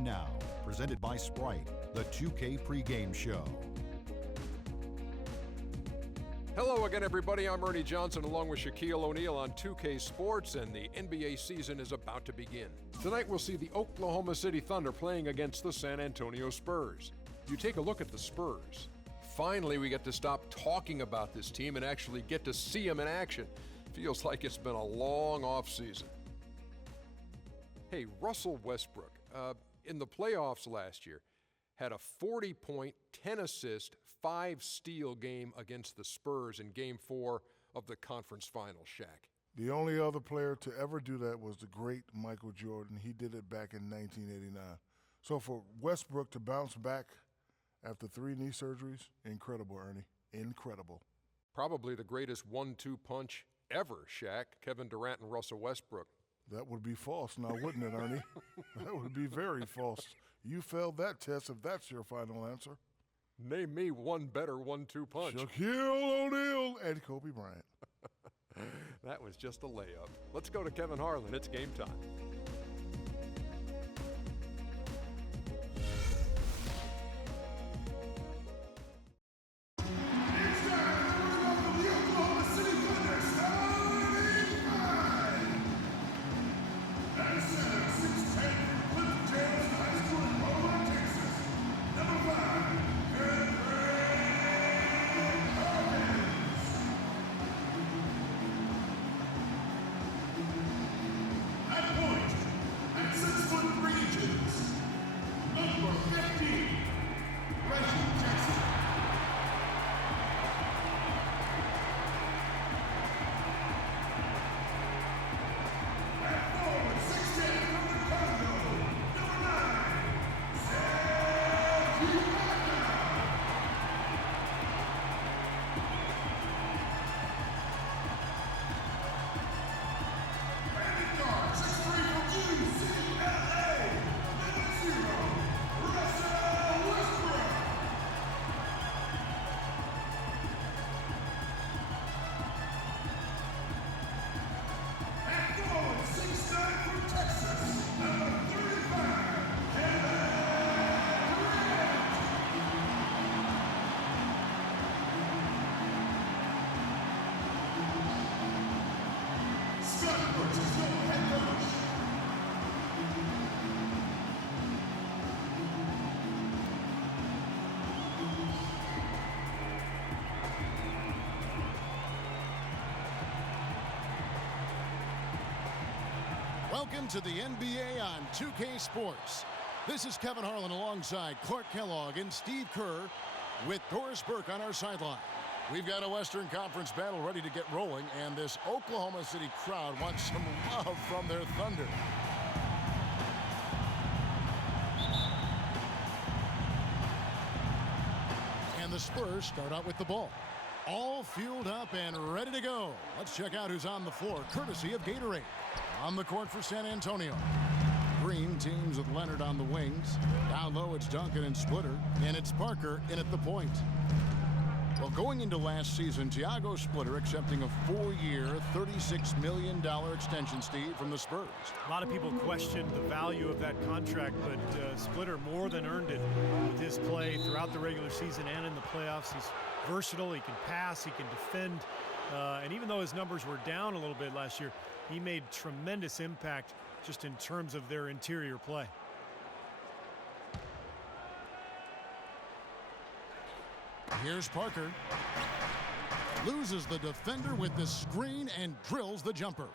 And now, presented by Sprite, the 2K pregame show. Hello again, everybody. I'm Ernie Johnson along with Shaquille O'Neal on 2K Sports, and the NBA season is about to begin. Tonight we'll see the Oklahoma City Thunder playing against the San Antonio Spurs. You take a look at the Spurs. Finally, we get to stop talking about this team and actually get to see them in action. Feels like it's been a long offseason. Hey, Russell Westbrook, in the playoffs last year, had a 40-point, 10-assist, 5-steal game against the Spurs in Game 4 of the conference finals, Shaq. The only other player to ever do that was the great Michael Jordan. He did it back in 1989. So for Westbrook to bounce back after 3 knee surgeries, incredible, Ernie, incredible. Probably the greatest 1-2 punch ever, Shaq, Kevin Durant and Russell Westbrook. That would be false now, wouldn't it, Ernie? That would be very false. You failed that test if that's your final answer. Name me one better 1-2 punch. Shaquille O'Neal and Kobe Bryant. That was just a layup. Let's go to Kevin Harlan. It's game time. Welcome to the NBA on 2K Sports. This is Kevin Harlan alongside Clark Kellogg and Steve Kerr with Doris Burke on our sideline. We've got a Western Conference battle ready to get rolling, and this Oklahoma City crowd wants some love from their Thunder. And the Spurs start out with the ball. All fueled up and ready to go. Let's check out who's on the floor, courtesy of Gatorade. On the court for San Antonio. Green teams with Leonard on the wings. Down low, it's Duncan and Splitter. And it's Parker in at the point. Well, going into last season, Thiago Splitter accepting a 4-year, $36 million extension, Steve, from the Spurs. A lot of people questioned the value of that contract, but Splitter more than earned it with his play throughout the regular season and in the playoffs. He's versatile, he can pass, he can defend. And even though his numbers were down a little bit last year, he made tremendous impact just in terms of their interior play. Here's Parker. Loses the defender with the screen and drills the jumper.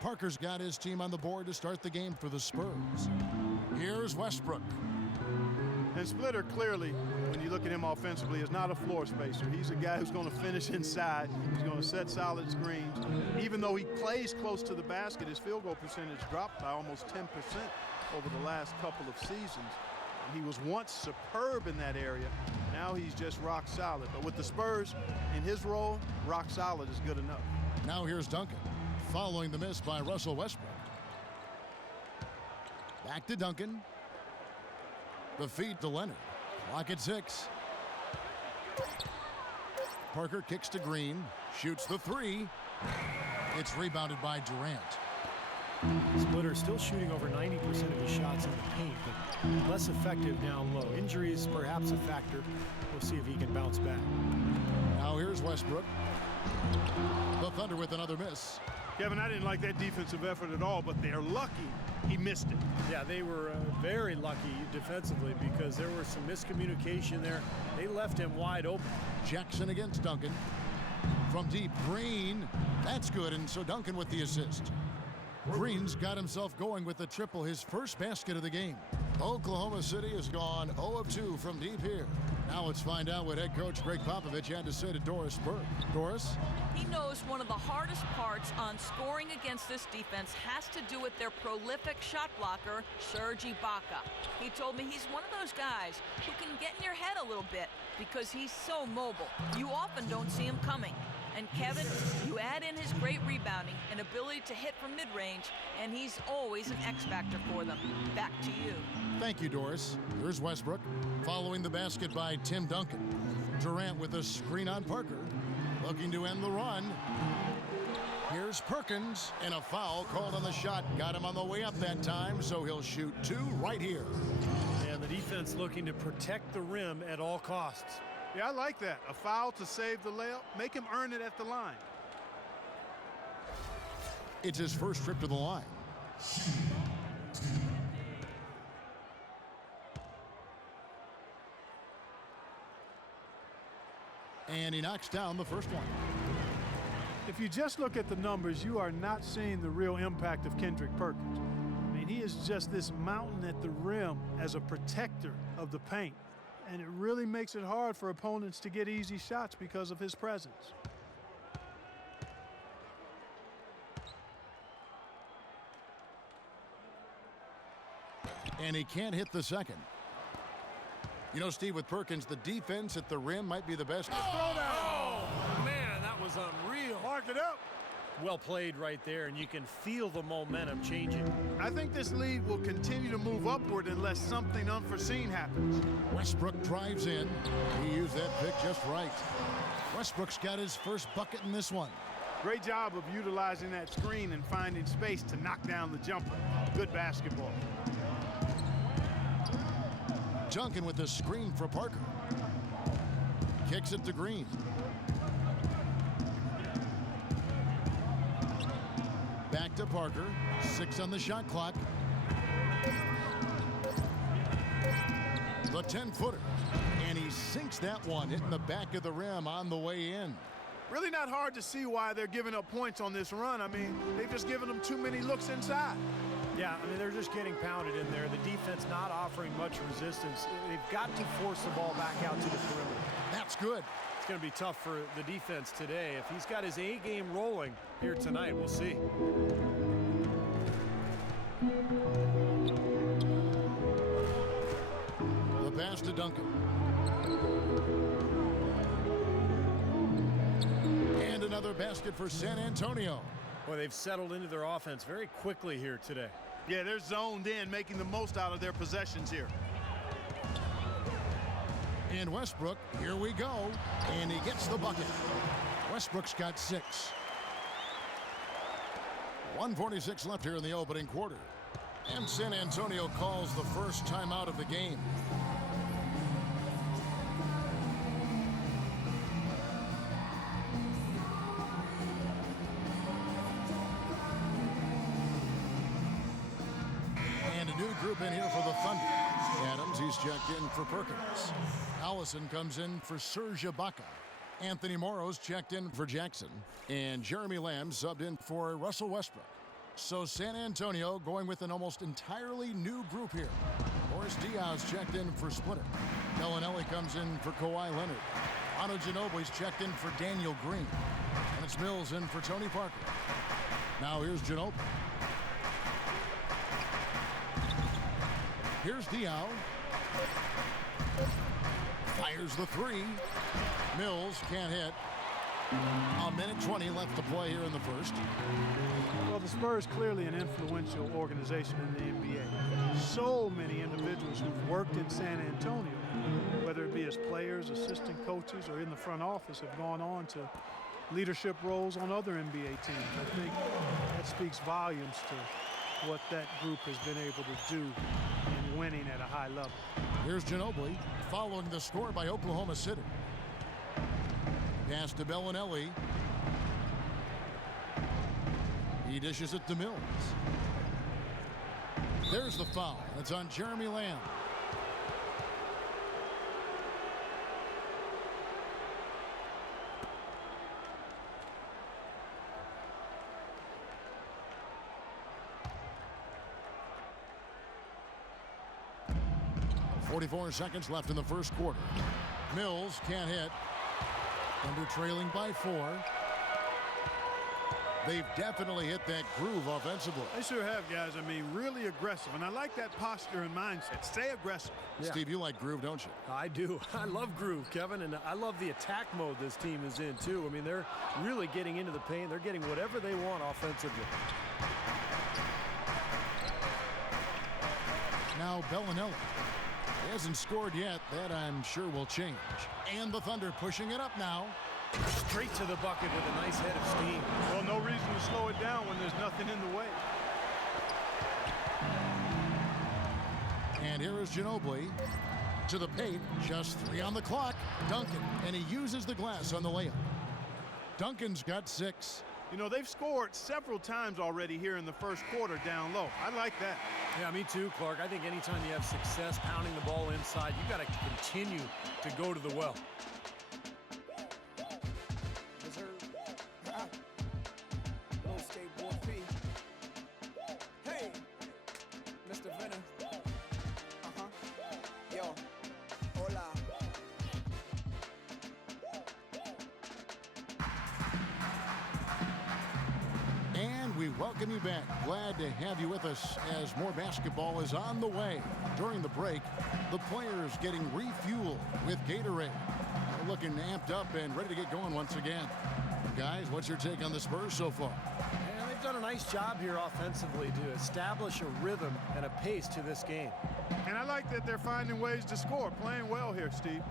Parker's got his team on the board to start the game for the Spurs. Here's Westbrook. And Splitter clearly, when you look at him offensively, is not a floor spacer. He's a guy who's going to finish inside. He's going to set solid screens. Even though he plays close to the basket, his field goal percentage dropped by almost 10% over the last couple of seasons. He was once superb in that area. Now he's just rock solid. But with the Spurs, in his role, rock solid is good enough. Now here's Duncan, following the miss by Russell Westbrook. Back to Duncan. The feed to Leonard. Clock at 6. Parker kicks to Green. Shoots the 3. It's rebounded by Durant. Splitter still shooting over 90% of his shots in the paint, but less effective down low. Injuries perhaps a factor. We'll see if he can bounce back. Now here's Westbrook. The Thunder with another miss. Kevin, I didn't like that defensive effort at all, but they're lucky he missed it. Yeah, they were very lucky defensively because there was some miscommunication there. They left him wide open. Jackson against Duncan. From deep, Green. That's good, and so Duncan with the assist. Green's got himself going with the triple, his first basket of the game. Oklahoma City has gone 0 of 2 from deep here. Now let's find out what head coach Greg Popovich had to say to Doris Burke. Doris? He knows one of the hardest parts on scoring against this defense has to do with their prolific shot blocker, Serge Ibaka. He told me he's one of those guys who can get in your head a little bit because he's so mobile. You often don't see him coming. And Kevin, you add in his great rebounding and ability to hit from mid-range, and he's always an X factor for them. Back to you. Thank you, Doris. Here's Westbrook, following the basket by Tim Duncan. Durant with a screen on Parker, looking to end the run. Here's Perkins, and a foul called on the shot. Got him on the way up that time, so he'll shoot 2 right here. And the defense looking to protect the rim at all costs. Yeah, I like that. A foul to save the layup. Make him earn it at the line. It's his first trip to the line. And he knocks down the first one. If you just look at the numbers, you are not seeing the real impact of Kendrick Perkins. I mean, he is just this mountain at the rim as a protector of the paint. And it really makes it hard for opponents to get easy shots because of his presence. And he can't hit the second. You know, Steve, with Perkins, the defense at the rim might be the best. Oh, man, that was unreal. Mark it up. Well played right there, and you can feel the momentum changing. I think this lead will continue to move upward unless something unforeseen happens. Westbrook drives in. He used that pick just right. Westbrook's got his first bucket in this one. Great job of utilizing that screen and finding space to knock down the jumper. Good basketball. Duncan with the screen for Parker. Kicks it to Green. Back to Parker. 6 on the shot clock. The 10-footer. And he sinks that one, hitting the back of the rim on the way in. Really not hard to see why they're giving up points on this run. I mean, they've just given them too many looks inside. Yeah, I mean, they're just getting pounded in there. The defense not offering much resistance. They've got to force the ball back out to the perimeter. That's good. It's going to be tough for the defense today. If he's got his A game rolling here tonight, we'll see. The pass to Duncan. And another basket for San Antonio. Boy, they've settled into their offense very quickly here today. Yeah, they're zoned in, making the most out of their possessions here. And Westbrook, here we go. And he gets the bucket. Westbrook's got 6. 1:46 left here in the opening quarter. And San Antonio calls the first timeout of the game. And a new group in here for the Thunder. Adams, he's checked in for Perkins. Allison comes in for Serge Ibaka. Anthony Morrow's checked in for Jackson. And Jeremy Lamb subbed in for Russell Westbrook. So San Antonio going with an almost entirely new group here. Boris Diaz checked in for Splitter. Bellinelli comes in for Kawhi Leonard. Ano Ginobili's checked in for Daniel Green. And it's Mills in for Tony Parker. Now here's Ginobili. Here's Diaw. Fires the 3. Mills can't hit. A minute 20 left to play here in the first. Well, the Spurs clearly an influential organization in the NBA. So many individuals who've worked in San Antonio, whether it be as players, assistant coaches, or in the front office, have gone on to leadership roles on other NBA teams. I think that speaks volumes to what that group has been able to do in winning at a high level. Here's Ginobili following the score by Oklahoma City. Pass to Bellinelli. He dishes it to Mills. There's the foul. It's on Jeremy Lamb. .44 seconds left in the first quarter. Mills can't hit. Thunder trailing by 4. They've definitely hit that groove offensively. They sure have, guys. I mean, really aggressive. And I like that posture and mindset. Stay aggressive. Yeah. Steve, you like groove, don't you? I do. I love groove, Kevin. And I love the attack mode this team is in, too. I mean, they're really getting into the paint. They're getting whatever they want offensively. Now Bellinelli. He hasn't scored yet. That, I'm sure, will change. And the Thunder pushing it up now. Straight to the bucket with a nice head of steam. Well, no reason to slow it down when there's nothing in the way. And here is Ginobili to the paint. Just 3 on the clock. Duncan. And he uses the glass on the layup. Duncan's got 6. You know, they've scored several times already here in the first quarter down low. I like that. Yeah, me too, Clark. I think anytime you have success pounding the ball inside, you got to continue to go to the well. Hey, Mr. Venner. Yo, hola. And we welcome you back. Glad to have you with us as more basketball is on the way. During the break, the players getting refueled with Gatorade. They're looking amped up and ready to get going once again. Guys, what's your take on the Spurs so far? Yeah, they've done a nice job here offensively to establish a rhythm and a pace to this game. And I like that they're finding ways to score. Playing well here, Steve.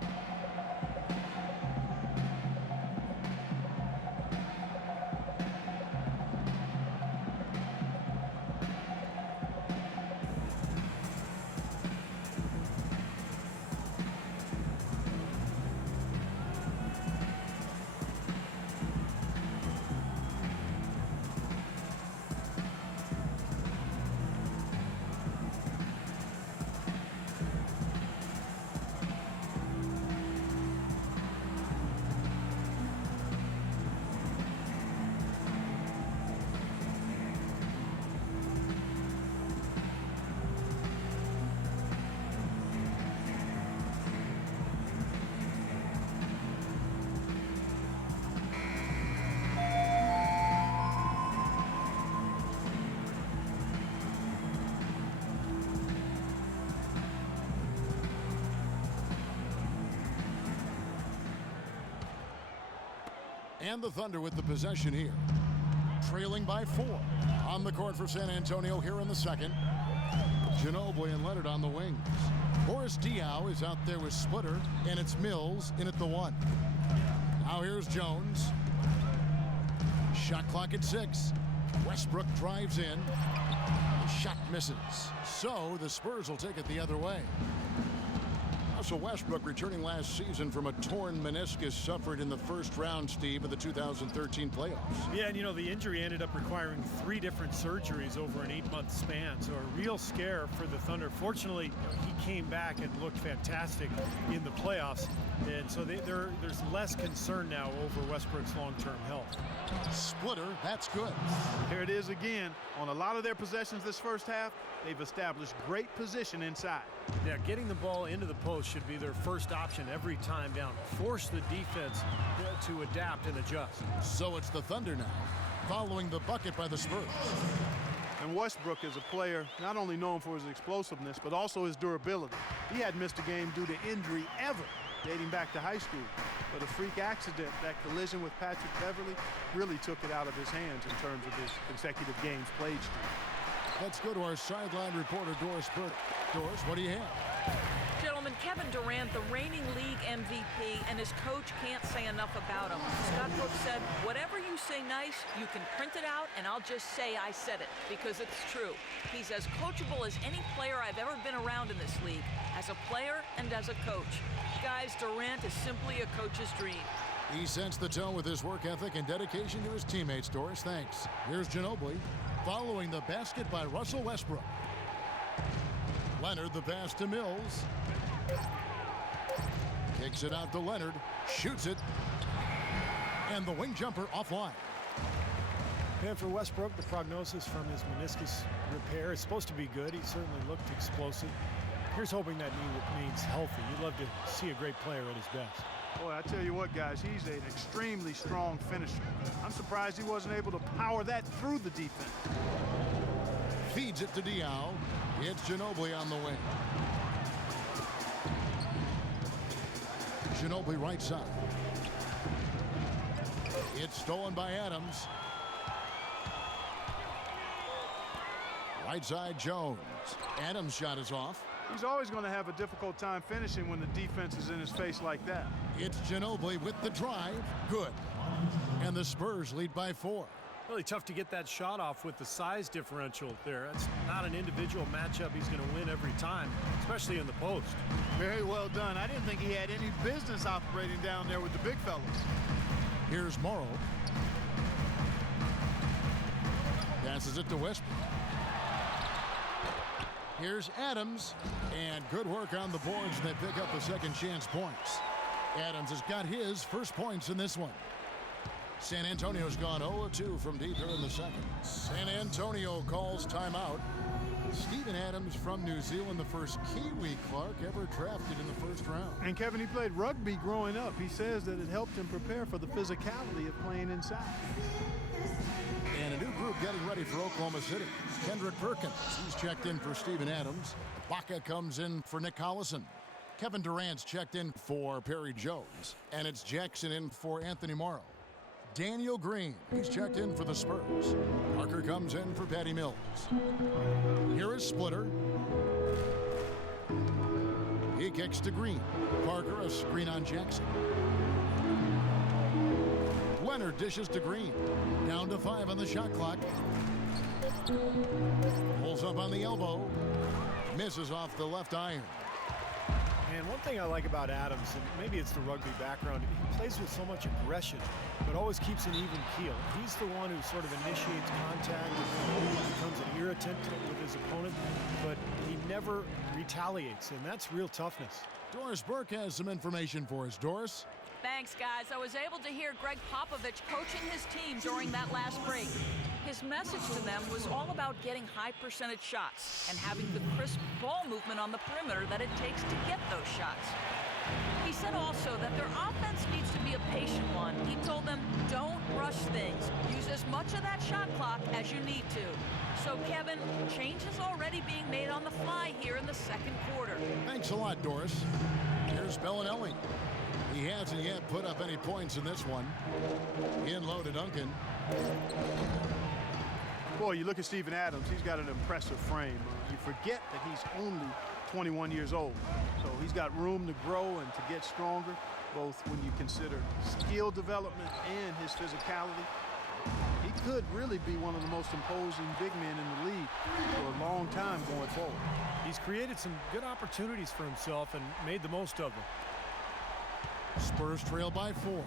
And the Thunder with the possession here. Trailing by 4. On the court for San Antonio here in the second. Ginobili and Leonard on the wings. Boris Diaw is out there with Splitter, and it's Mills in at the 1. Now here's Jones. Shot clock at 6. Westbrook drives in. Shot misses. So the Spurs will take it the other way. Russell Westbrook returning last season from a torn meniscus suffered in the first round, Steve, of the 2013 playoffs. Yeah, and you know, the injury ended up requiring 3 different surgeries over an 8-month span, so a real scare for the Thunder. Fortunately, he came back and looked fantastic in the playoffs, and so there's less concern now over Westbrook's long-term health. Splitter, that's good. Here it is again. On a lot of their possessions this first half, they've established great position inside. Yeah, getting the ball into the post should be their first option every time down. Force the defense to adapt and adjust. So it's the Thunder now, following the bucket by the Spurs. And Westbrook is a player not only known for his explosiveness, but also his durability. He hadn't missed a game due to injury ever, dating back to high school. But a freak accident, that collision with Patrick Beverley, really took it out of his hands in terms of his consecutive games played streak. Let's go to our sideline reporter, Doris Burke. Doris, what do you have? Gentlemen, Kevin Durant, the reigning league MVP, and his coach can't say enough about him. Scott Brooks said, whatever you you say nice, you can print it out, and I'll just say I said it, because it's true. He's as coachable as any player I've ever been around in this league, as a player and as a coach. Guys, Durant is simply a coach's dream. He sets the tone with his work ethic and dedication to his teammates, Doris. Thanks. Here's Ginobili, following the basket by Russell Westbrook. Leonard, the pass to Mills. Kicks it out to Leonard, shoots it, and the wing jumper offline. And for Westbrook, the prognosis from his meniscus repair is supposed to be good. He certainly looked explosive. Here's hoping that knee remains healthy. You'd love to see a great player at his best. Boy, I tell you what, guys, he's an extremely strong finisher. I'm surprised he wasn't able to power that through the defense. Feeds it to Diaw. It's Ginobili on the wing. Ginobili right side. It's stolen by Adams. Right side, Jones. Adams' shot is off. He's always going to have a difficult time finishing when the defense is in his face like that. It's Ginobili with the drive. Good. And the Spurs lead by 4. Really tough to get that shot off with the size differential there. That's not an individual matchup he's going to win every time, especially in the post. Very well done. I didn't think he had any business operating down there with the big fellas. Here's Morrow. Passes it to Westbrook. Here's Adams, and good work on the boards. They pick up the second chance points. Adams has got his first points in this one. San Antonio's gone 0-2 from deep here in the second. San Antonio calls timeout. Steven Adams from New Zealand, the first Kiwi Clark ever drafted in the first round. And Kevin, he played rugby growing up. He says that it helped him prepare for the physicality of playing inside. And a new group getting ready for Oklahoma City. Kendrick Perkins, he's checked in for Steven Adams. Baca comes in for Nick Collison. Kevin Durant's checked in for Perry Jones. And it's Jackson in for Anthony Morrow. Daniel Green, he's checked in for the Spurs. Parker comes in for Patty Mills. Here is Splitter. He kicks to Green. Parker, a screen on Jackson. Leonard dishes to Green. Down to 5 on the shot clock. Pulls up on the elbow. Misses off the left iron. And one thing I like about Adams, and maybe it's the rugby background, he plays with so much aggression, but always keeps an even keel. He's the one who sort of initiates contact and becomes an irritant with his opponent, but he never retaliates, and that's real toughness. Doris Burke has some information for us. Doris? Thanks, guys. I was able to hear Greg Popovich coaching his team during that last break. His message to them was all about getting high percentage shots and having the crisp ball movement on the perimeter that it takes to get those shots. He said also that their offense needs to be a patient one. He told them, don't rush things. Use as much of that shot clock as you need to. So, Kevin, change is already being made on the fly here in the second quarter. Thanks a lot, Doris. Here's Bellinelli. He hasn't yet put up any points in this one. In low to Duncan. Boy, you look at Steven Adams, he's got an impressive frame. You forget that he's only 21 years old. So he's got room to grow and to get stronger, both when you consider skill development and his physicality. He could really be one of the most imposing big men in the league for a long time going forward. He's created some good opportunities for himself and made the most of them. Spurs trail by 4.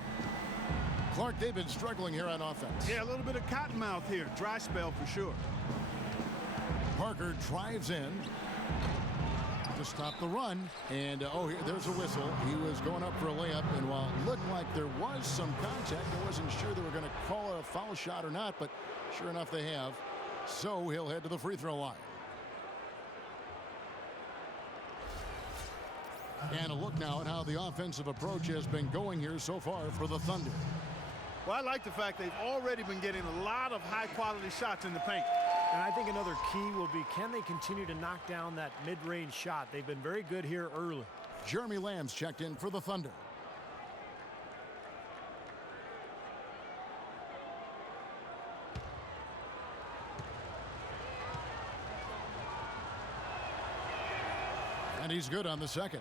Clark, they've been struggling here on offense. Yeah, a little bit of cottonmouth here. Dry spell for sure. Parker drives in to stop the run. And, there's a whistle. He was going up for a layup. And while it looked like there was some contact, I wasn't sure they were going to call it a foul shot or not. But sure enough, they have. So he'll head to the free throw line. And a look now at how the offensive approach has been going here so far for the Thunder. Well, I like the fact they've already been getting a lot of high-quality shots in the paint. And I think another key will be, can they continue to knock down that mid-range shot? They've been very good here early. Jeremy Lamb's checked in for the Thunder. And he's good on the second.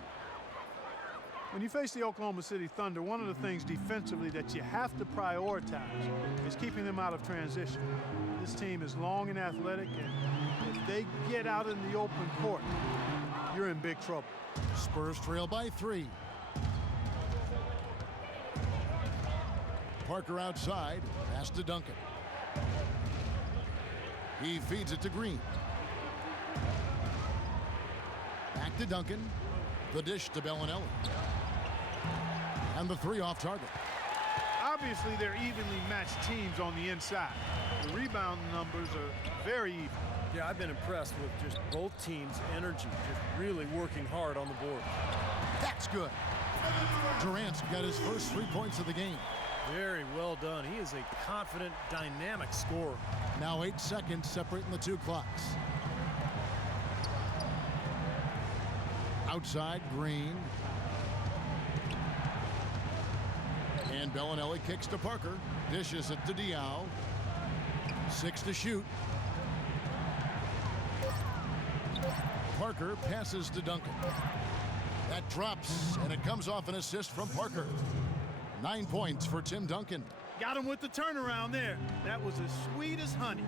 When you face the Oklahoma City Thunder, one of the things defensively that you have to prioritize is keeping them out of transition. This team is long and athletic, and if they get out in the open court, you're in big trouble. Spurs trail by 3. Parker outside, pass to Duncan. He feeds it to Green. Back to Duncan. The dish to Bellinelli. And the 3 off target. Obviously, they're evenly matched teams on the inside. The rebound numbers are very even. Yeah, I've been impressed with just both teams' energy, just really working hard on the board. That's good. Durant's got his first 3 points of the game. Very well done. He is a confident, dynamic scorer. Now 8 seconds separating the 2 clocks. Outside, Green. And Bellinelli kicks to Parker. Dishes it to Diaw. 6 to shoot. Parker passes to Duncan. That drops, and it comes off an assist from Parker. 9 points for Tim Duncan. Got him with the turnaround there. That was as sweet as honey.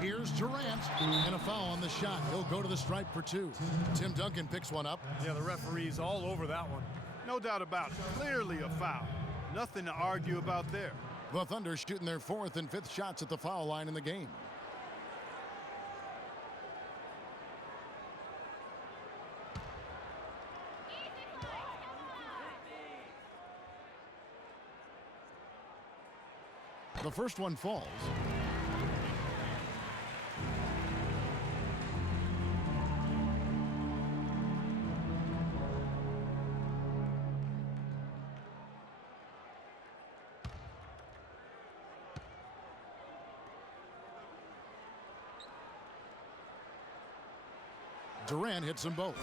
Here's Durant, and a foul on the shot. He'll go to the stripe for 2. Tim Duncan picks one up. Yeah, the referee's all over that one. No doubt about it. Clearly a foul. Nothing to argue about there. The Thunder shooting their 4th and 5th shots at the foul line in the game. The first one falls. Durant hits them both.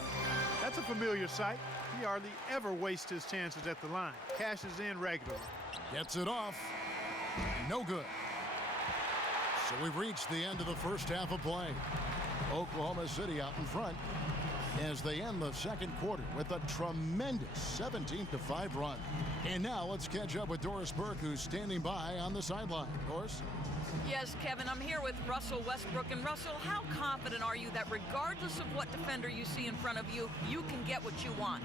That's a familiar sight. He hardly ever wastes his chances at the line. Cashes in regularly. Gets it off. No good. So we've reached the end of the first half of play. Oklahoma City out in front as they end the second quarter with a tremendous 17-5 run. And now let's catch up with Doris Burke, who's standing by on the sideline. Doris? Yes, Kevin, I'm here with Russell Westbrook. And Russell, how confident are you that regardless of what defender you see in front of you, you can get what you want?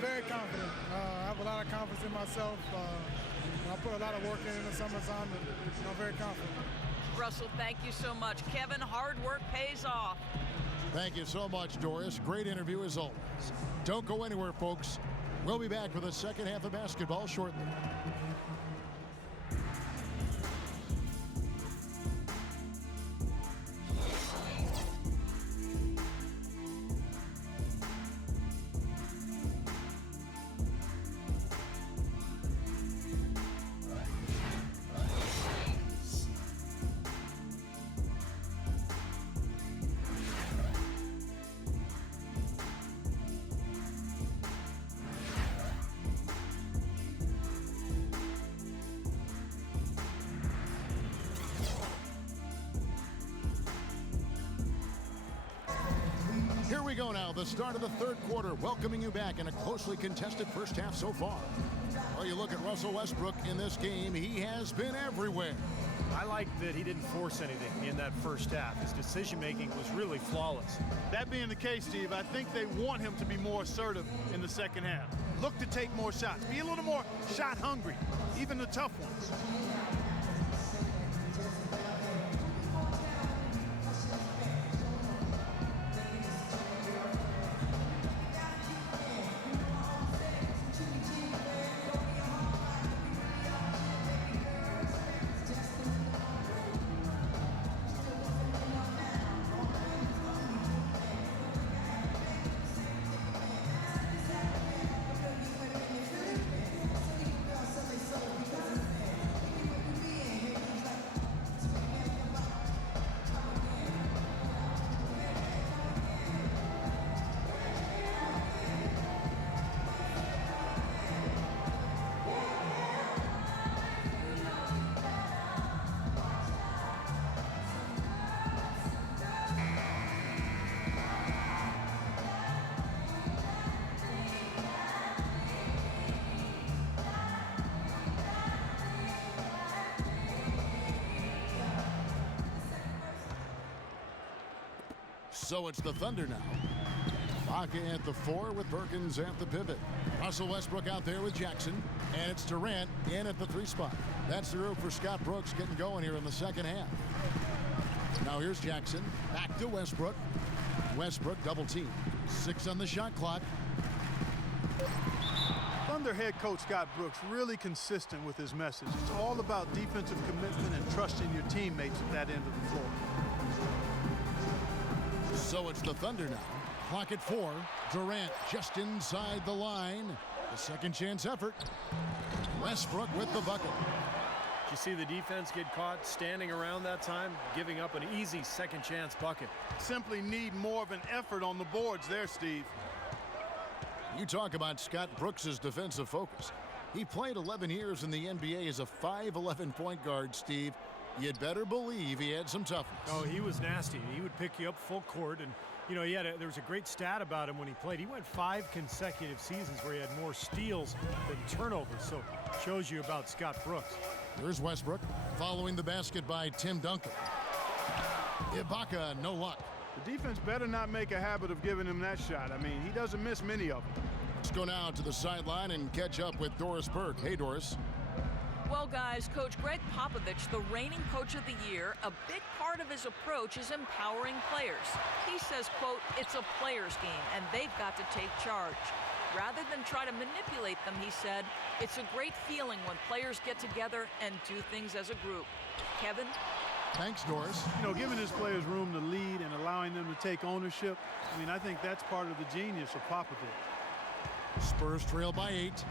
Very confident. I have a lot of confidence in myself. I put a lot of work in the summertime, and I'm very confident. Russell, thank you so much. Kevin, hard work pays off. Thank you so much, Doris. Great interview as always. Don't go anywhere, folks. We'll be back with the second half of basketball shortly. Here we go now, the start of the third quarter, welcoming you back in a closely contested first half so far. Well, you look at Russell Westbrook in this game, he has been everywhere. I like that he didn't force anything in that first half. His decision-making was really flawless. That being the case, Steve, I think they want him to be more assertive in the second half. Look to take more shots. Be a little more shot hungry, even the tough ones. So it's the Thunder now. Baca at the 4 with Perkins at the pivot. Russell Westbrook out there with Jackson. And it's Durant in at the 3 spot. That's the room for Scott Brooks getting going here in the second half. Now here's Jackson. Back to Westbrook. Westbrook double team. 6 on the shot clock. Thunder head coach Scott Brooks really consistent with his message. It's all about defensive commitment and trusting your teammates at that end of the floor. So it's the Thunder now. Clock at 4. Durant just inside the line. The second chance effort. Westbrook with the bucket. Did you see the defense get caught standing around that time, giving up an easy second chance bucket? Simply need more of an effort on the boards there, Steve. You talk about Scott Brooks' defensive focus. He played 11 years in the NBA as a 5'11" point guard, Steve. You'd better believe he had some toughness. Oh, he was nasty. He would pick you up full court, and you know, there was a great stat about him when he played. He went 5 consecutive seasons where he had more steals than turnovers, so shows you about Scott Brooks. Here's Westbrook following the basket by Tim Duncan. Ibaka, no luck. The defense better not make a habit of giving him that shot. I mean, he doesn't miss many of them. Let's go now to the sideline and catch up with Doris Burke. Hey, Doris. Well, guys, Coach Greg Popovich, the reigning coach of the year, a big part of his approach is empowering players. He says, quote, it's a player's game, and they've got to take charge. Rather than try to manipulate them, he said, it's a great feeling when players get together and do things as a group. Kevin? Thanks, Doris. You know, giving his players room to lead and allowing them to take ownership, I mean, I think that's part of the genius of Popovich. Spurs trail by 8.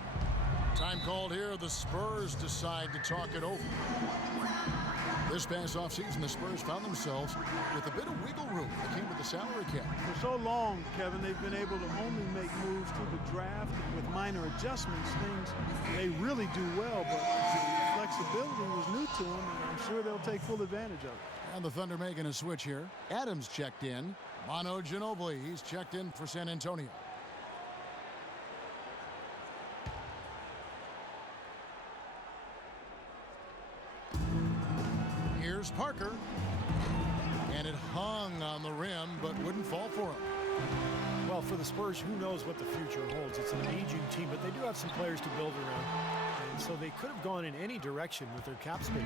Time called here. The Spurs decide to talk it over. This past offseason, the Spurs found themselves with a bit of wiggle room that came with the salary cap. For so long, Kevin, they've been able to only make moves through the draft and with minor adjustments, things they really do well, but flexibility was new to them, and I'm sure they'll take full advantage of it. And the Thunder making a switch here. Adams checked in. Manu Ginobili, he's checked in for San Antonio. Here's Parker. And it hung on the rim, but wouldn't fall for him. Well, for the Spurs, who knows what the future holds. It's an aging team, but they do have some players to build around. And so they could have gone in any direction with their cap space.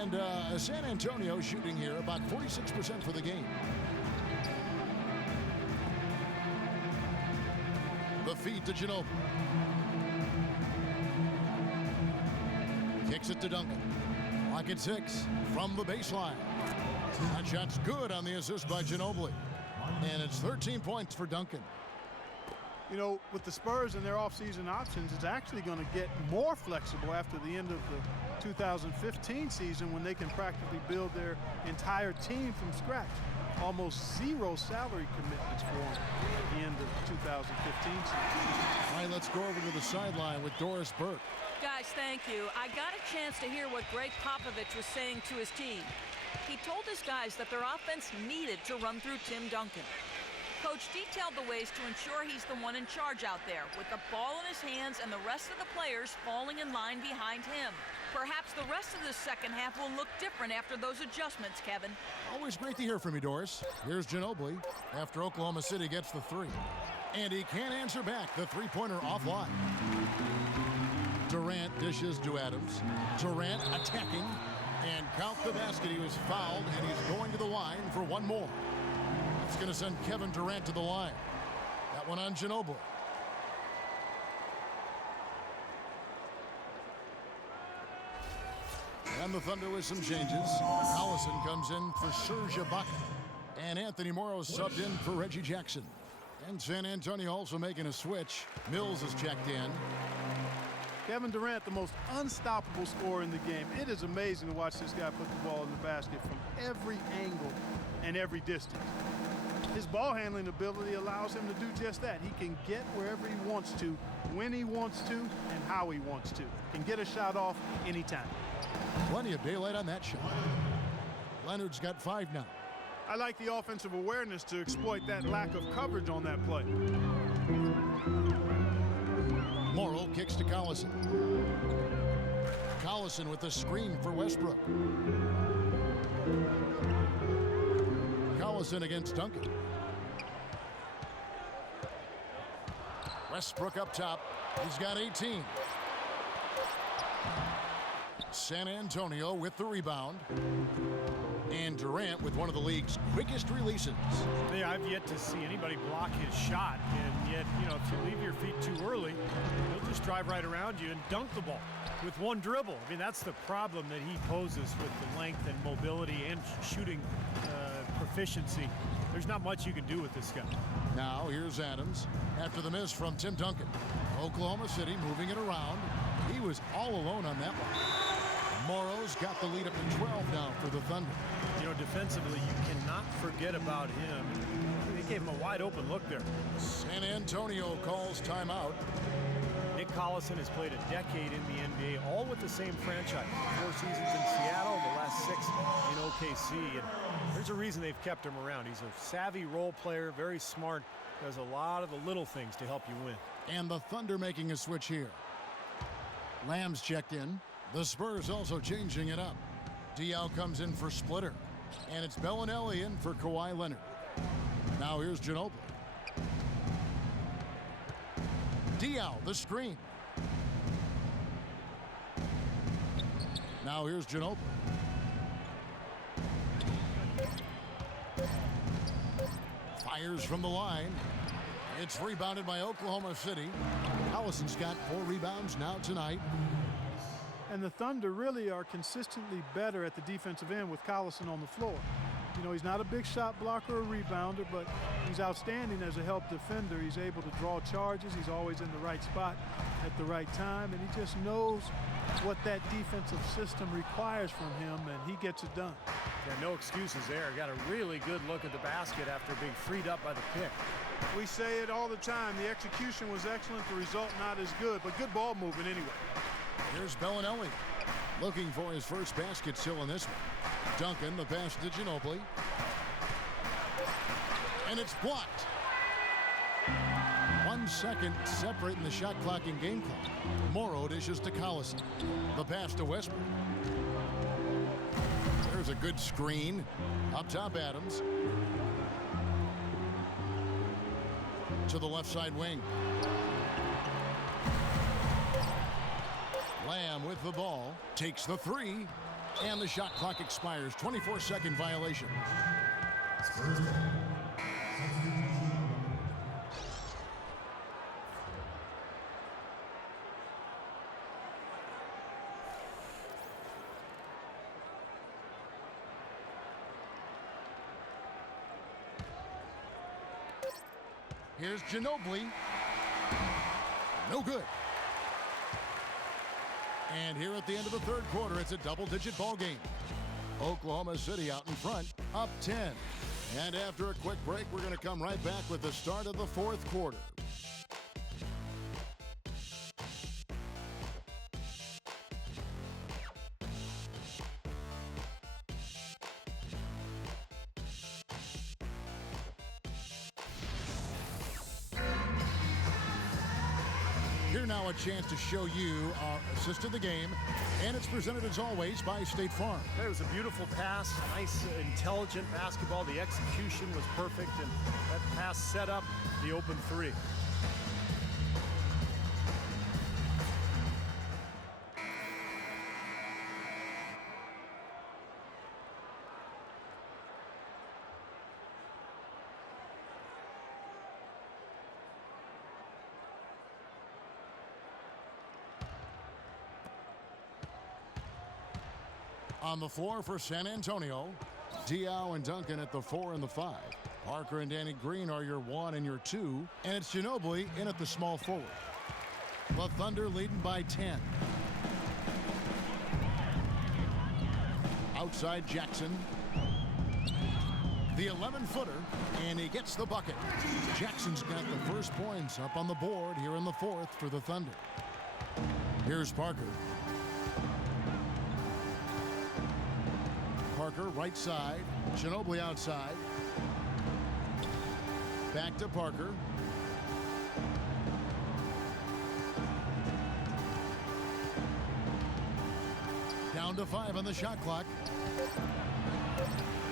And San Antonio shooting here about 46% for the game. The feed to Ginobili. Kicks it to Duncan. Clock at 6 from the baseline. That shot's good on the assist by Ginobili. And it's 13 points for Duncan. You know, with the Spurs and their offseason options, it's actually going to get more flexible after the end of the 2015 season when they can practically build their entire team from scratch. Almost 0 salary commitments for them at the end of the 2015 season. All right, let's go over to the sideline with Doris Burke. Guys, thank you. I got a chance to hear what Greg Popovich was saying to his team. He told his guys that their offense needed to run through Tim Duncan. Coach detailed the ways to ensure he's the one in charge out there, with the ball in his hands and the rest of the players falling in line behind him. Perhaps the rest of the second half will look different after those adjustments, Kevin. Always great to hear from you, Doris. Here's Ginobili after Oklahoma City gets the 3. And he can't answer back. The three-pointer offline. Durant dishes to Adams. Durant attacking. And count the basket. He was fouled, and he's going to the line for one more. It's going to send Kevin Durant to the line. That one on Ginobili. And the Thunder with some changes. Allison comes in for Serge Ibaka. And Anthony Morrow subbed in for Reggie Jackson. And San Antonio also making a switch. Mills is checked in. Kevin Durant, the most unstoppable scorer in the game. It is amazing to watch this guy put the ball in the basket from every angle and every distance. His ball handling ability allows him to do just that. He can get wherever he wants to, when he wants to, and how he wants to. Can get a shot off anytime. Plenty of daylight on that shot. Leonard's got 5 now. I like the offensive awareness to exploit that lack of coverage on that play. Morrow kicks to Collison. Collison with the screen for Westbrook. Collison against Duncan. Westbrook up top. He's got 18. San Antonio with the rebound. And Durant with one of the league's quickest releases. Yeah, I've yet to see anybody block his shot, and yet, you know, if you leave your feet too early, he'll just drive right around you and dunk the ball with one dribble. I mean, that's the problem that he poses with the length and mobility and shooting proficiency. There's not much you can do with this guy. Now here's Adams after the miss from Tim Duncan. Oklahoma City moving it around. He was all alone on that one. Morrow's got the lead up to 12 now for the Thunder. You know, defensively, you cannot forget about him. They gave him a wide open look there. San Antonio calls timeout. Nick Collison has played a decade in the NBA, all with the same franchise. 4 seasons in Seattle, the last 6 in OKC. And there's a reason they've kept him around. He's a savvy role player, very smart, does a lot of the little things to help you win. And the Thunder making a switch here. Lamb's checked in. The Spurs also changing it up. Diaw comes in for Splitter. And it's Bellinelli in for Kawhi Leonard. Now here's Ginobili. Diaw, the screen. Now here's Ginobili. Fires from the line. It's rebounded by Oklahoma City. Collison's got 4 rebounds now tonight. And the Thunder really are consistently better at the defensive end with Collison on the floor. You know, he's not a big shot blocker or rebounder, but he's outstanding as a help defender. He's able to draw charges. He's always in the right spot at the right time, and he just knows what that defensive system requires from him, and he gets it done. Yeah, no excuses there. Got a really good look at the basket after being freed up by the pick. We say it all the time. The execution was excellent, the result not as good, but good ball movement anyway. Here's Bellinelli looking for his first basket still in this one. Duncan, the pass to Ginobili. And it's blocked. 1 second separating the shot clock and game clock. Morrow dishes to Collison. The pass to Westbrook. There's a good screen. Up top, Adams. To the left side wing. Lamb with the ball. Takes the 3. And the shot clock expires. 24-second violation. Here's Ginobili. No good. And here at the end of the 3rd quarter, it's a double-digit ball game. Oklahoma City out in front, up 10. And after a quick break, we're going to come right back with the start of the 4th quarter. Here now a chance to show you our assist of the game, and it's presented as always by State Farm. It was a beautiful pass, nice, intelligent basketball. The execution was perfect, and that pass set up the open 3. On the floor for San Antonio, Diaw and Duncan at the 4 and the 5. Parker and Danny Green are your 1 and your 2. And it's Ginobili in at the small forward. The Thunder leading by 10. Outside Jackson. The 11-footer, and he gets the bucket. Jackson's got the first points up on the board here in the 4th for the Thunder. Here's Parker. Parker, right side. Ginobili outside. Back to Parker. Down to 5 on the shot clock.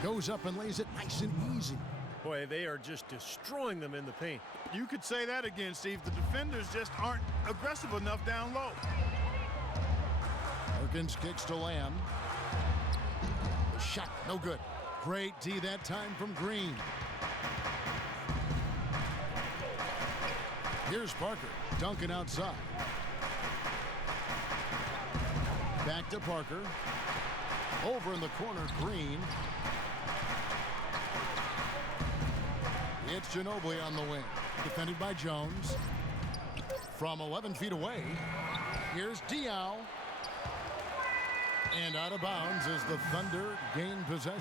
Goes up and lays it nice and easy. Boy, they are just destroying them in the paint. You could say that again, Steve. The defenders just aren't aggressive enough down low. Perkins kicks to Lamb. The shot, no good. Great D that time from Green. Here's Parker, dunking outside. Back to Parker. Over in the corner, Green. It's Ginobili on the wing. Defended by Jones. From 11 feet away, here's Diaw. And out of bounds as the Thunder gain possession.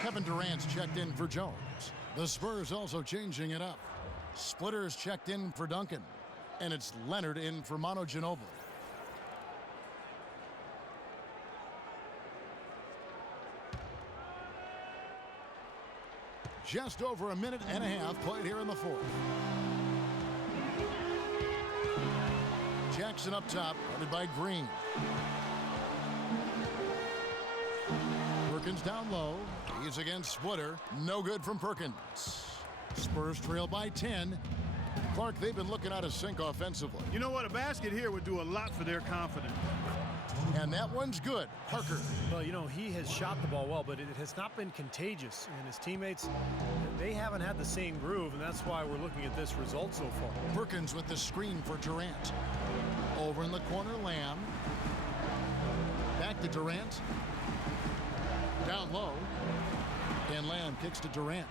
Kevin Durant's checked in for Jones. The Spurs also changing it up. Splitter's checked in for Duncan. And it's Leonard in for Manu Ginobili. Just over a minute and a half played here in the fourth. Jackson up top, guarded by Green. Perkins down low. He's against Splitter. No good from Perkins. Spurs trail by 10. Clark, they've been looking out of sync offensively. You know what? A basket here would do a lot for their confidence. And that one's good. Parker. Well, you know, he has shot the ball well, but it has not been contagious. And his teammates, they haven't had the same groove, and that's why we're looking at this result so far. Perkins with the screen for Durant. Over in the corner, Lamb. Back to Durant. Down low. And Lamb kicks to Durant.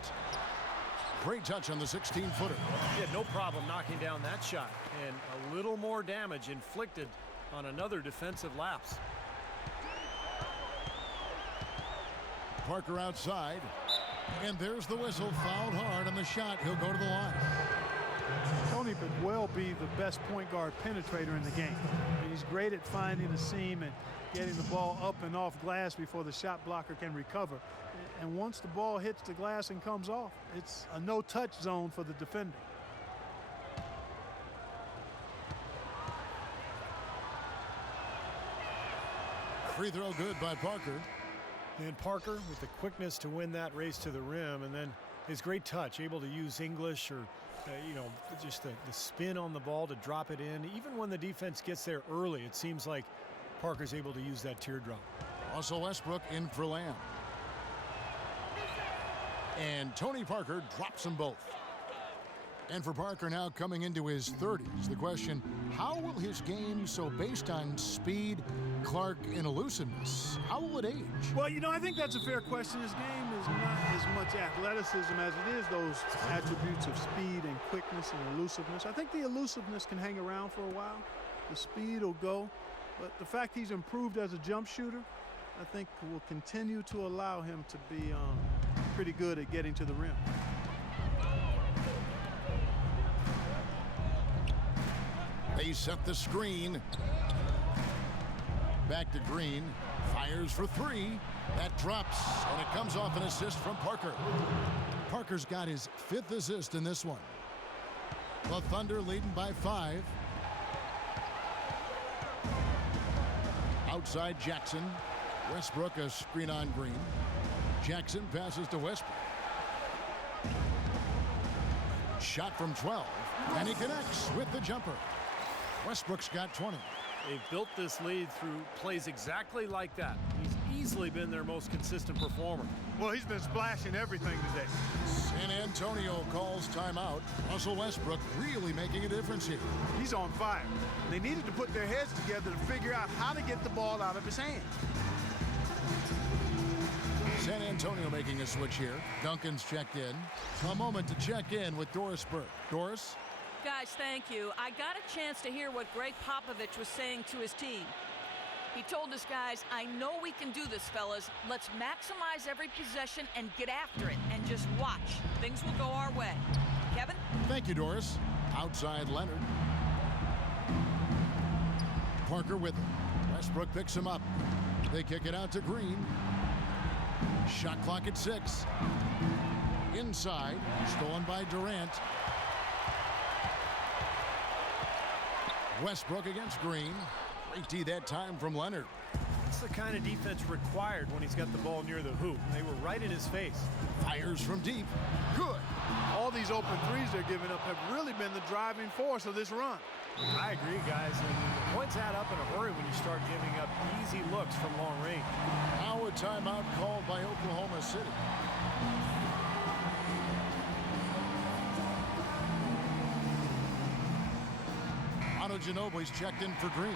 Great touch on the 16-footer. He had no problem knocking down that shot. And a little more damage inflicted on another defensive lapse. Parker outside. And there's the whistle. Fouled hard on the shot. He'll go to the line. Tony could well be the best point guard penetrator in the game. He's great at finding the seam and getting the ball up and off glass before the shot blocker can recover. And once the ball hits the glass and comes off, it's a no-touch zone for the defender. Free throw good by Parker. And Parker with the quickness to win that race to the rim, and then his great touch, able to use English or you know, just the spin on the ball to drop it in. Even when the defense gets there early, it seems like Parker's able to use that teardrop. Also Westbrook in for Lamb. And Tony Parker drops them both. And for Parker now coming into his 30s, the question, how will his game, so based on speed, Clark, and elusiveness, how will it age? Well, you know, I think that's a fair question. His game is not as much athleticism as it is those attributes of speed and quickness and elusiveness. I think the elusiveness can hang around for a while. The speed will go. But the fact he's improved as a jump shooter, I think will continue to allow him to be pretty good at getting to the rim. They set the screen. Back to Green. Fires for three. That drops, and it comes off an assist from Parker. Parker's got his 5th assist in this one. The Thunder leading by 5. Outside Jackson. Westbrook a screen on Green. Jackson passes to Westbrook. Shot from 12, and he connects with the jumper. Westbrook's got 20. They've built this lead through plays exactly like that. He's easily been their most consistent performer. Well, he's been splashing everything today. San Antonio calls timeout. Russell Westbrook really making a difference here. He's on fire. They needed to put their heads together to figure out how to get the ball out of his hand. San Antonio making a switch here. Duncan's checked in. A moment to check in with Doris Burke. Doris? Guys, thank you. I got a chance to hear what Greg Popovich was saying to his team. He told his guys, I know we can do this, fellas. Let's maximize every possession and get after it and just watch. Things will go our way. Kevin? Thank you, Doris. Outside Leonard. Parker with him. Westbrook picks him up. They kick it out to Green. Shot clock at 6. Inside, stolen by Durant. Westbrook against Green. Great D that time from Leonard. That's the kind of defense required when he's got the ball near the hoop. They were right in his face. Fires from deep. Good. All these open threes they're giving up have really been the driving force of this run. I agree, guys. And the points add up in a hurry when you start giving up easy looks from long range. Now a timeout called by Oklahoma City. Ginobili's checked in for Green.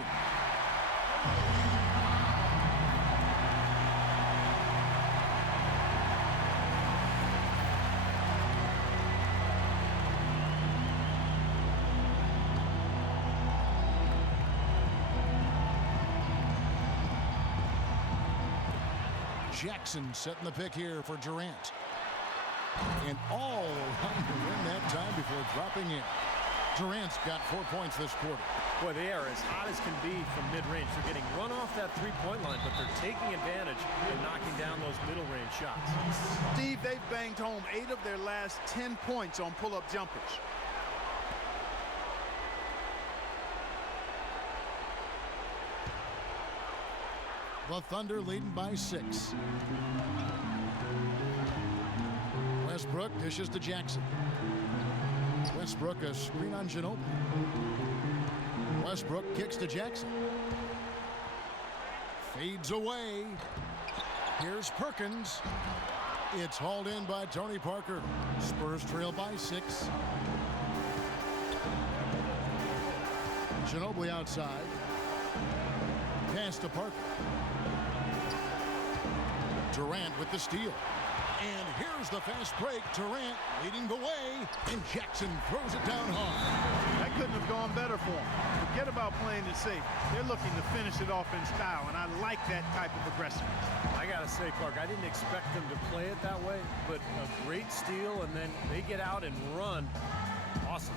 Jackson setting the pick here for Durant. And all around to win that time before dropping in. Durant's got 4 points this quarter. Boy, they are as hot as can be from mid-range. They're getting run off that three-point line, but they're taking advantage and knocking down those middle-range shots. Steve, they've banged home 8 of their last 10 points on pull-up jumpers. The Thunder leading by 6. Westbrook dishes to Jackson. Westbrook a screen on Ginobili. Westbrook kicks to Jackson. Fades away. Here's Perkins. It's hauled in by Tony Parker. Spurs trail by 6. Ginobili outside. Pass to Parker. Durant with the steal. And here's the fast break. Durant leading the way, and Jackson throws it down hard. That couldn't have gone better for him. Forget about playing it safe. They're looking to finish it off in style, and I like that type of aggressiveness. I got to say, Clark, I didn't expect them to play it that way, but a great steal, and then they get out and run. Awesome.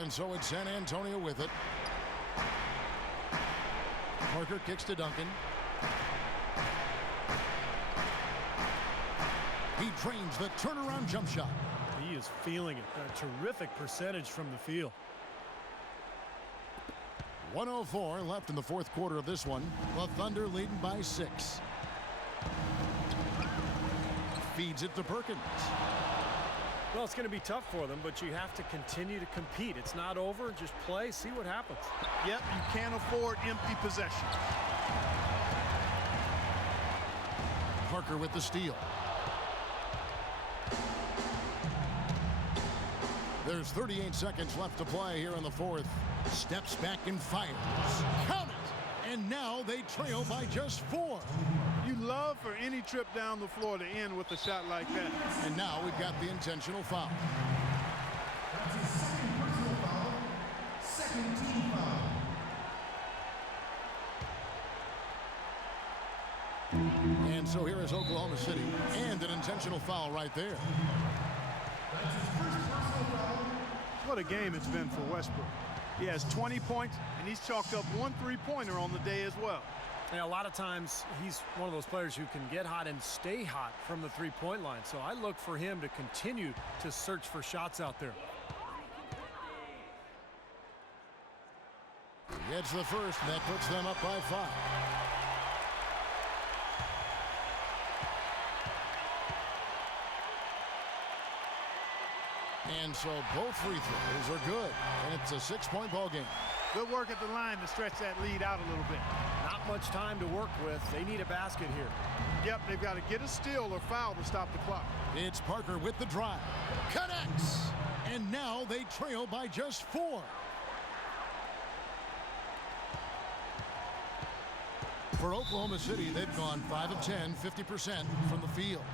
And so it's San Antonio with it. Parker kicks to Duncan. He trains the turnaround jump shot. He is feeling it. A terrific percentage from the field. 1:04 left in the fourth quarter of this one. The Thunder leading by 6. Feeds it to Perkins. Well, it's going to be tough for them, but you have to continue to compete. It's not over. Just play, see what happens. Yep, you can't afford empty possession. Parker with the steal. There's 38 seconds left to play here in the fourth. Steps back and fires. Count it! And now they trail by just 4. You love for any trip down the floor to end with a shot like that. And now we've got the intentional foul. That's his second personal foul, second team foul. And so here is Oklahoma City, and an intentional foul right there. That's his first personal foul. What a game it's been for Westbrook. He has 20 points, and he's chalked up 1 3-pointer on the day as well. Yeah, a lot of times he's one of those players who can get hot and stay hot from the three-point line. So I look for him to continue to search for shots out there. He gets the first, and that puts them up by 5. And so both free throws are good, and it's a 6-point ball game. Good work at the line to stretch that lead out a little bit. Not much time to work with. They need a basket here. Yep, they've got to get a steal or foul to stop the clock. It's Parker with the drive. Connects! And now they trail by just 4. For Oklahoma City, they've gone 5 of 10, 50% from the field.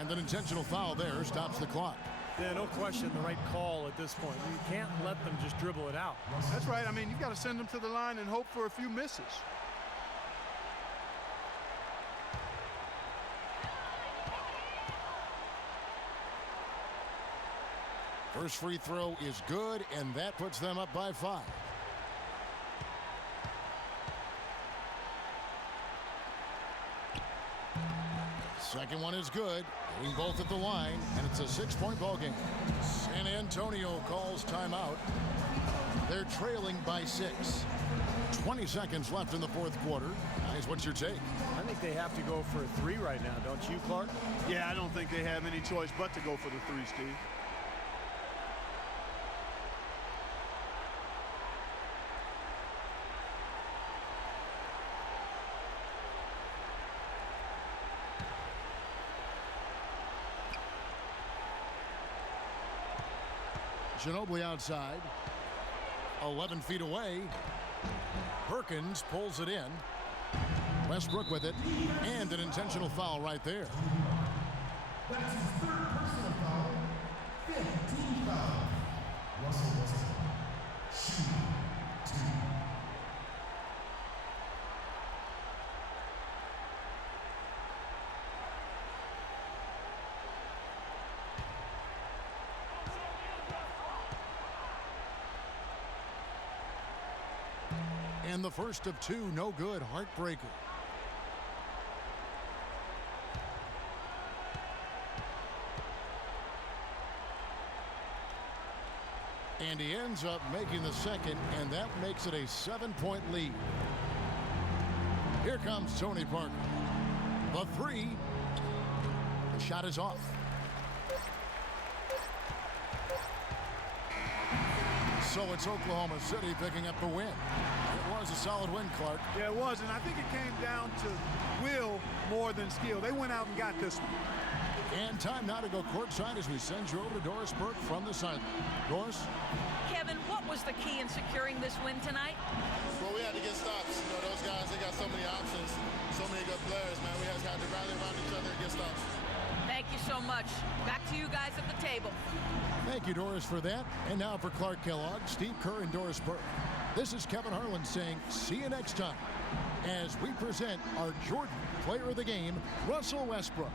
And an intentional foul there stops the clock. Yeah, no question the right call at this point. You can't let them just dribble it out. That's right. I mean, you've got to send them to the line and hope for a few misses. First free throw is good, and that puts them up by 5. Second one is good. Hitting both at the line, and it's a 6-point ball game. San Antonio calls timeout. They're trailing by 6. 20 seconds left in the fourth quarter. Guys, what's your take? I think they have to go for a 3 right now, don't you, Clark? Yeah, I don't think they have any choice but to go for the 3, Steve. Ginobili outside. 11 feet away. Perkins pulls it in. Westbrook with it. And an intentional foul right there. That's his third personal foul. 15th foul. Russell Westbrook. Shooting 2. And the first of 2, no good. Heartbreaker. And he ends up making the second, and that makes it a 7-point lead. Here comes Tony Parker. The 3. The shot is off. So it's Oklahoma City picking up the win. It was a solid win, Clark. Yeah, it was, and I think it came down to will more than skill. They went out and got this one. And time now to go courtside as we send you over to Doris Burke from the sideline. Doris? Kevin, what was the key in securing this win tonight? Well, we had to get stops. You know, those guys, they got so many options, so many good players, man. We just had to rally around each other and get stops. Thank you so much. Back to you guys at the table. Thank you, Doris, for that. And now for Clark Kellogg, Steve Kerr, and Doris Burke. This is Kevin Harlan saying see you next time as we present our Jordan Player of the Game, Russell Westbrook.